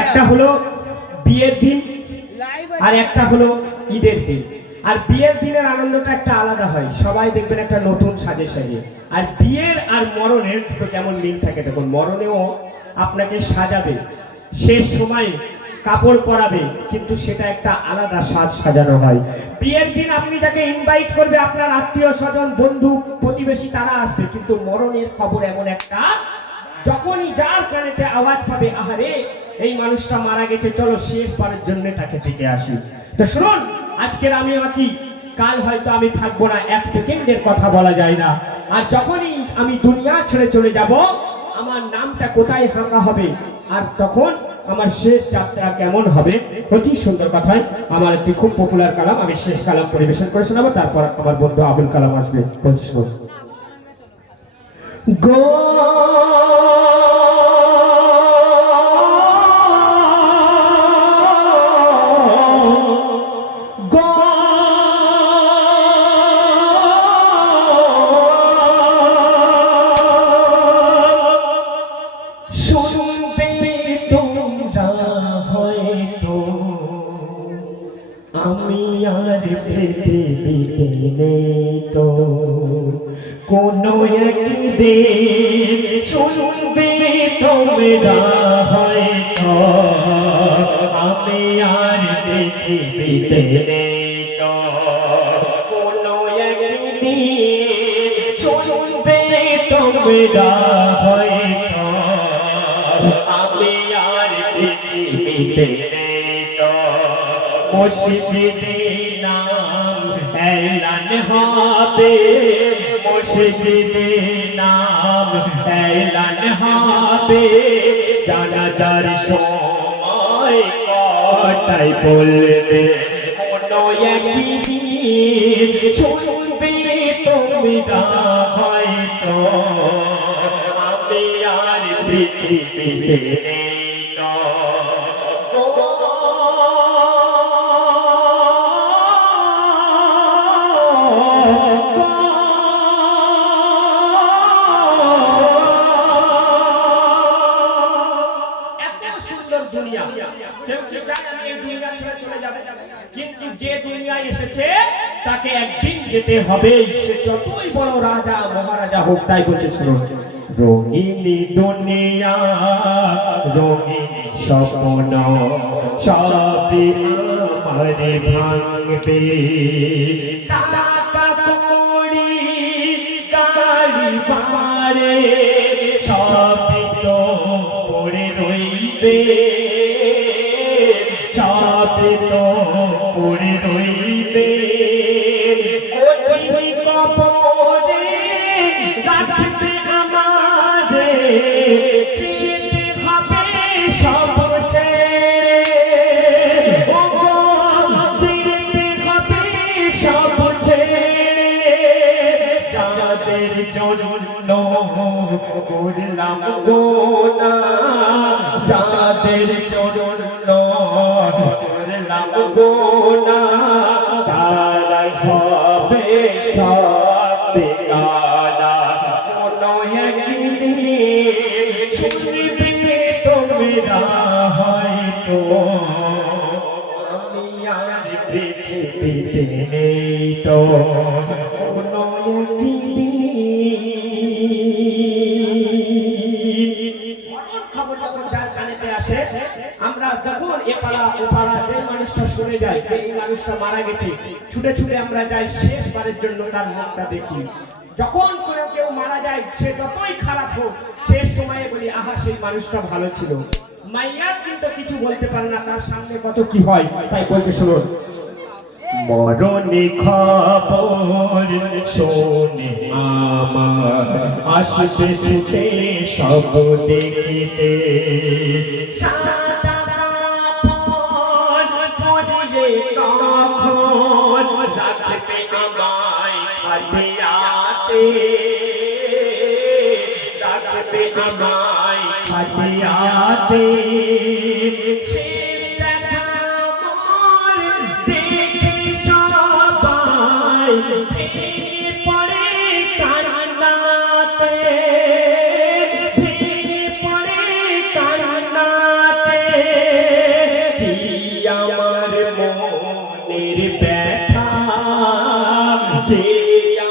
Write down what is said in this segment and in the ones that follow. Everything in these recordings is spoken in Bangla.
একটা হলো বিয়ের দিন আর একটা হলো ঈদের দিন। আর বিয়ের দিনের আনন্দটা একটা আলাদা হয়, সবাই দেখবেন একটা নতুন সাজে সাজে। আর বিয়ের আর মরণের তো কেমন মিল থাকে দেখুন, মরণেও আপনাকে সাজাবে, শেষ সময় কাপড় পরাবে, কিন্তু সেটা একটা আলাদা সাজ সাজানো হয়। বিয়ের দিন আপনি যাকে ইনভাইট করবে আপনার আত্মীয় স্বজন বন্ধু প্রতিবেশী তারা আসবে, কিন্তু মরণের খবর এমন একটা, যখনই যার কানেতে আওয়াজ পাবে আহারে এই মানুষটা মারা গেছে, চলো শেষবারের জন্য তাকে থেকে আসি। তো শুনুন, আজকের আমি আছি, কাল হয়তো আমি থাকবো না, এক সেকেন্ডের কথা বলা যায় না। আর যখনই আমি দুনিয়া ছেড়ে চলে যাব, আমার নামটা কোথায় হাঁকা হবে, আর তখন আমার শেষ যাত্রা কেমন হবে। অতি সুন্দর কথায় আমার একটি খুব পপুলার কালাম আমি শেষ কালাম পরিবেশন করে শোনাবো, তারপর আমার বন্ধু আবুল কালাম আসবে। গো আমি আর পৃথিবীতে নেই তো, কোনো একদিন শুনবে তোমরা হয়তো, আমি আর পৃথিবীতে নেই তো, কোনো একদিন শুনবে তোমরা হয়তো, আমি আর পৃথিবীতে নেই তো। মসজিদে নাম এলান হবে, মসজিদে নাম এলান হবে, জানাজার সময় কটাই বলবে, কোনো একদিন শুনবে তোমরা হয়তো, আমি আর পৃথিবীতে নেই তো। কিন্তু যে দুনিয়ায় এসেছে তাকে একদিন যেতে হবে, সে যতই বড় রাজা মহারাজা হোক। তাই বলতে শুনুন, রঙিনী দুনিয়া রঙিনী স্বপ্ন সবই আমারে ভাঙবে, টাকা কড়ি গাড়ি বাড়ে সবই তো পড়ে রইবে, সবই তো পড়ে রইবে, কোটি কবরে রাখবে আমারে, যেতে হবে সব ছেড়ে, ও গো যেতে হবে সব ছেড়ে, যাদের জন্য করলাম গোনা, যাদের জন্য করলাম গোনা, তারাই হবে সব বেগানা, কোনো একদিন শুনবে তোমরা হয়তো, আমি আর পৃথিবীতে নেই তো, কোনো একদিন খবর যখন যার কানেতে আসে, আমরা যখন এপাড়া ওপাড়া যে মানুষটা শুনে যায় যে এই মানুষটা মারা গেছে, ছুটে ছুটে আমরা যাই শেষবারের জন্য তার মুখটা দেখি। যখন কেউ মারা যায়, সে যতই খারাপ হোক, শেষ সময়ে বলি আহা সেই মানুষটা ভালো ছিল। মাইয়ার কিন্তু কিছু বলতে পারে না, তার সামনে কত কি হয়। তাই বলতে শুনুন, মরণে খবর শোনে আমার, আসবে ছুটে সব দেখিতে, তখন রাখবে আমায় খাটিয়াতে, রাখবে আমায় খাটিয়াতে, ভেঙে পড়ে কান্নাতে, ভেঙে পড়ে কান্নাতে, মনের ব্যথা, যে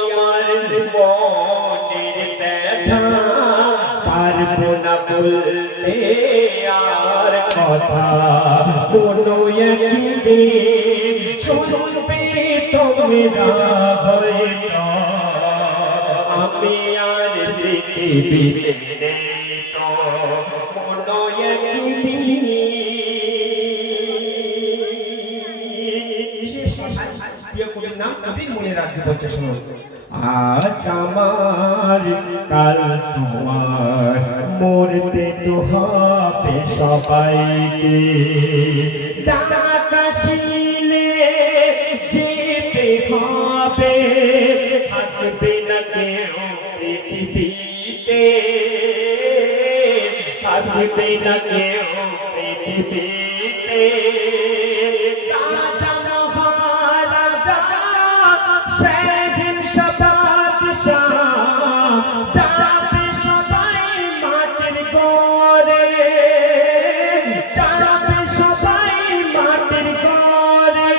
আমার মনের ব্যথা, পারবো না বলতে আর কথা। কোনো একদিন শুনবে তোমরা হয়তো, আমি আর পৃথিবীতে নেই তো। কোনো একদিন প্রিয় কবির নাম কবির মনে রাজ্য বলছে শুনুন। আজ আমার কাল তোমার, মরতে তো হবে সবাইকে, ডাক আসিলে যেতে হবে, থাকবে না কেউ পৃথিবীতে, থাকবে না কেউ পৃথিবীতে। রাজা মহারাজা সেদিন সবাদশাহ, যাবে সবাই মাটির ঘরে, যাবে সবাই মাটির ঘরে।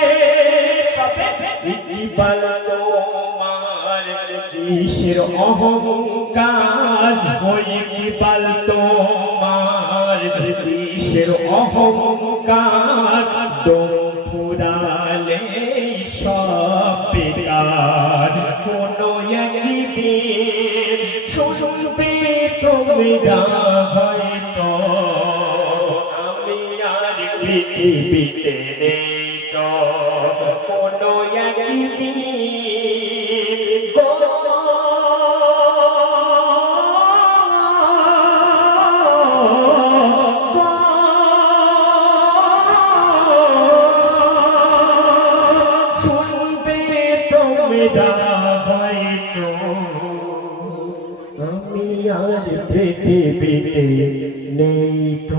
তবে ইকবাল তোমার কিসের অহংকার, ওই ইকবাল তোমার কিসের অহংকার, দম ফুরালে সব বেকার। কোনো একদিন শুনবে তোমরা হয়তো, আমি আর পৃথিবীতে নেই তো। কোনো একদিন শুনবে তোমরা হয়তো, আমি আর পৃথিবীতে নেই তো।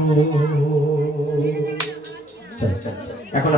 এখন